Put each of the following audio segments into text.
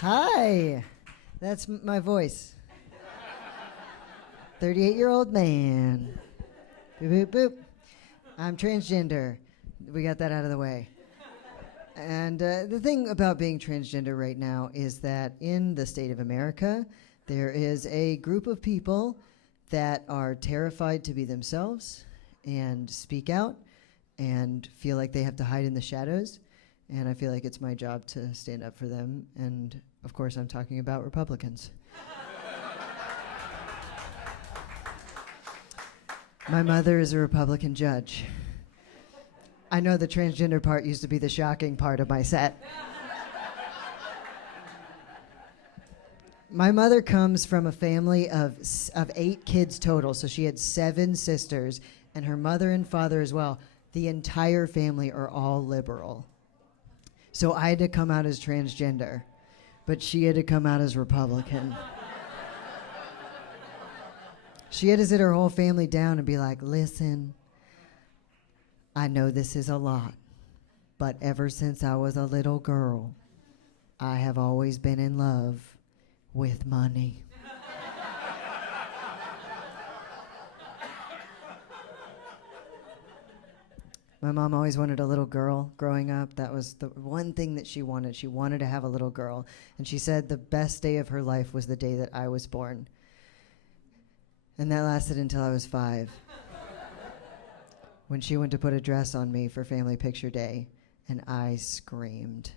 Hi, that's my voice. 38-year-old man. Boop, boop, boop. I'm transgender. We got that out of the way. And the thing about being transgender right now is that in the state of America, there is a group of people that are terrified to be themselves and speak out and feel like they have to hide in the shadows. And I feel like it's my job to stand up for them. And of course, I'm talking about Republicans. My mother is a Republican judge. I know the transgender part used to be the shocking part of my set. My mother comes from a family of 8 kids total, so she had 7 sisters, and her mother and father as well. The entire family are all liberal. So I had to come out as transgender, but she had to come out as Republican. She had to sit her whole family down and be like, listen, I know this is a lot, but ever since I was a little girl, I have always been in love with money. My mom always wanted a little girl growing up. That was the one thing that she wanted. She wanted to have a little girl. And she said the best day of her life was the day that I was born. And that lasted until I was 5. When she went to put a dress on me for family picture day, and I screamed.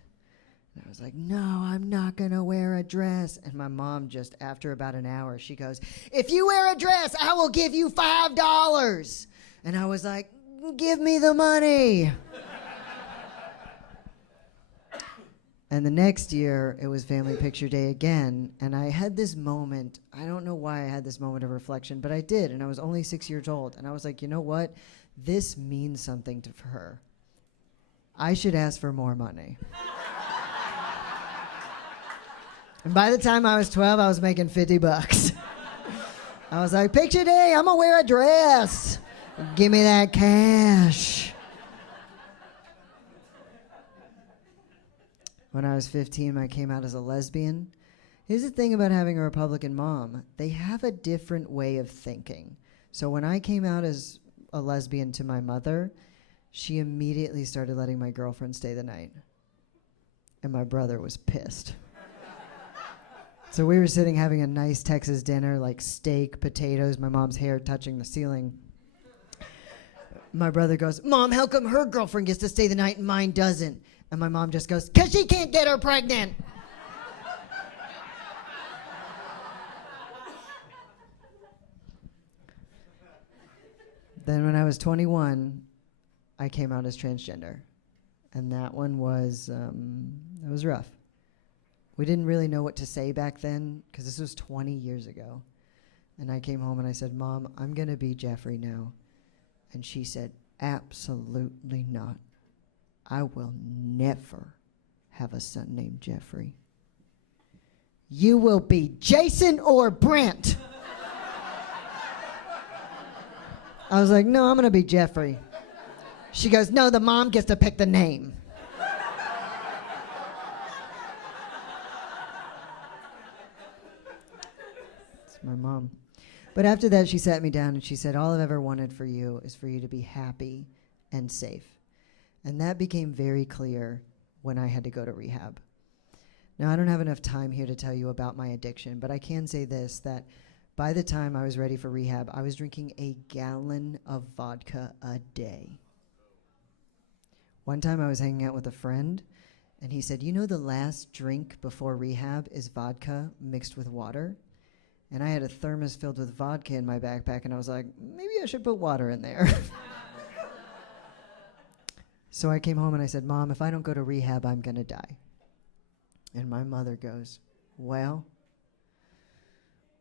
And I was like, no, I'm not going to wear a dress. And my mom just, after about an hour, she goes, if you wear a dress, I will give you $5. And I was like, give me the money. And the next year, it was family picture day again, and I had this moment. I don't know why I had this moment of reflection, but I did, and I was only 6 years old. And I was like, you know what? This means something to her. I should ask for more money. And by the time I was 12, I was making $50. I was like, picture day, I'm gonna wear a dress. Give me that cash. When I was 15, I came out as a lesbian. Here's the thing about having a Republican mom. They have a different way of thinking. So when I came out as a lesbian to my mother, she immediately started letting my girlfriend stay the night. And my brother was pissed. So we were sitting having a nice Texas dinner, like steak, potatoes, my mom's hair touching the ceiling. My brother goes, Mom, how come her girlfriend gets to stay the night and mine doesn't? And my mom just goes, 'cause she can't get her pregnant. Then when I was 21, I came out as transgender. And that one was, it was rough. We didn't really know what to say back then, because this was 20 years ago. And I came home and I said, Mom, I'm going to be Jeffrey now. And she said, absolutely not. I will never have a son named Jeffrey. You will be Jason or Brent. I was like, no, I'm going to be Jeffrey. She goes, no, the mom gets to pick the name. It's my mom. But after that, she sat me down and she said, all I've ever wanted for you is for you to be happy and safe. And that became very clear when I had to go to rehab. Now, I don't have enough time here to tell you about my addiction, but I can say this, that by the time I was ready for rehab, I was drinking a gallon of vodka a day. One time I was hanging out with a friend, and he said, you know the last drink before rehab is vodka mixed with water? And I had a thermos filled with vodka in my backpack, and I was like, maybe I should put water in there. So I came home and I said, Mom, if I don't go to rehab, I'm going to die. And my mother goes, well,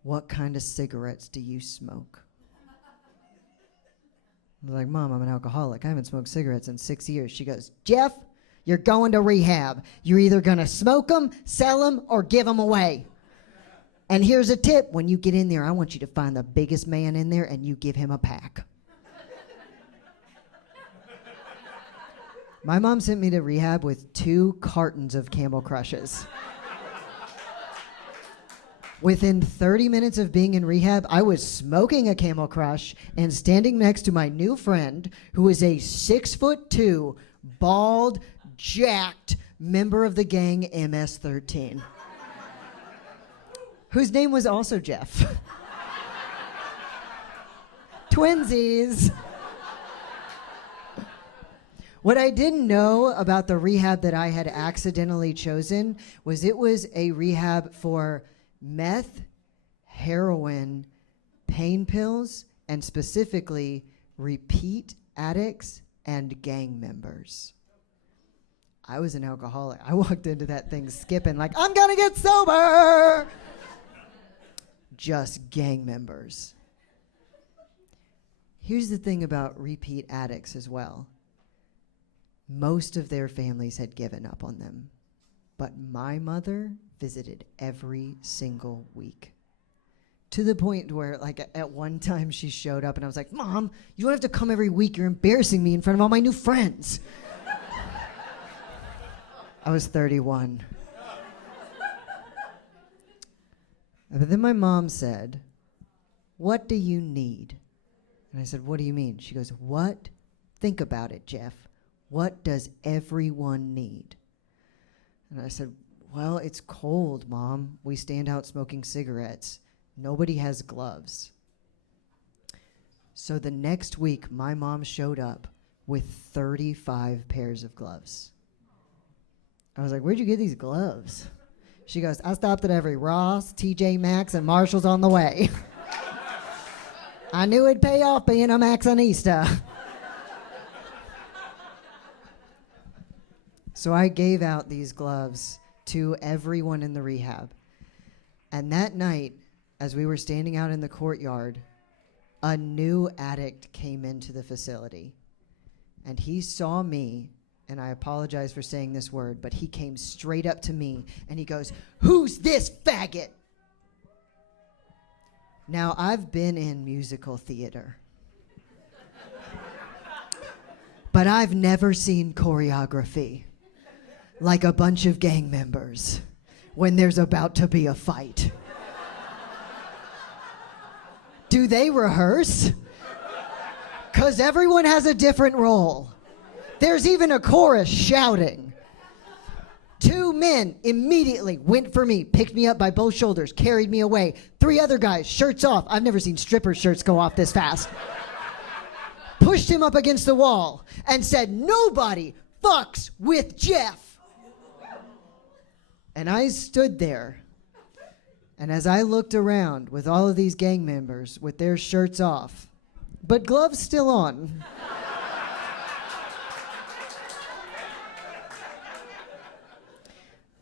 what kind of cigarettes do you smoke? I was like, Mom, I'm an alcoholic. I haven't smoked cigarettes in 6 years. She goes, Jeff, you're going to rehab. You're either going to smoke them, sell them, or give them away. And here's a tip. When you get in there, I want you to find the biggest man in there and you give him a pack. My mom sent me to rehab with 2 cartons of Camel Crushes. Within 30 minutes of being in rehab, I was smoking a Camel Crush and standing next to my new friend, who is a 6'2", bald, jacked member of the gang MS-13, whose name was also Jeff. Twinsies. What I didn't know about the rehab that I had accidentally chosen was it was a rehab for meth, heroin, pain pills, and specifically repeat addicts and gang members. I was an alcoholic. I walked into that thing skipping like, I'm gonna get sober! Just gang members. Here's the thing about repeat addicts as well. Most of their families had given up on them. But my mother visited every single week. To the point where, like, at one time she showed up and I was like, Mom, you don't have to come every week. You're embarrassing me in front of all my new friends. I was 31. But then my mom said, what do you need? And I said, what do you mean? She goes, what? Think about it, Jeff. What does everyone need? And I said, well, it's cold, Mom. We stand out smoking cigarettes. Nobody has gloves. So the next week, my mom showed up with 35 pairs of gloves. I was like, where'd you get these gloves? She goes, I stopped at every Ross, TJ Maxx, and Marshall's on the way. I knew it'd pay off being a Maxxinista. So I gave out these gloves to everyone in the rehab. And that night, as we were standing out in the courtyard, a new addict came into the facility. And he saw me, and I apologize for saying this word, but he came straight up to me and he goes, who's this faggot? Now, I've been in musical theater, but I've never seen choreography like a bunch of gang members when there's about to be a fight. Do they rehearse? 'Cause everyone has a different role. There's even a chorus shouting. 2 men immediately went for me, picked me up by both shoulders, carried me away. 3 other guys, shirts off. I've never seen stripper shirts go off this fast. Pushed him up against the wall and said, nobody fucks with Jeff. And I stood there, and as I looked around with all of these gang members with their shirts off, but gloves still on,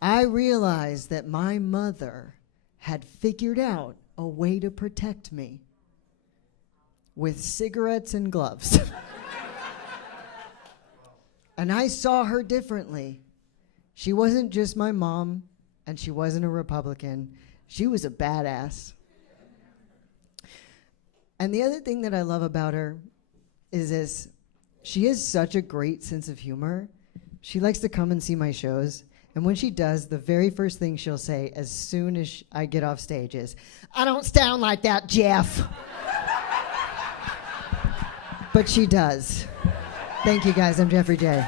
I realized that my mother had figured out a way to protect me with cigarettes and gloves. And I saw her differently. She wasn't just my mom, and she wasn't a Republican. She was a badass. And the other thing that I love about her is this. She has such a great sense of humor. She likes to come and see my shows. And when she does, the very first thing she'll say as soon as I get off stage is, I don't sound like that, Jeff. But she does. Thank you, guys. I'm Jeffrey J.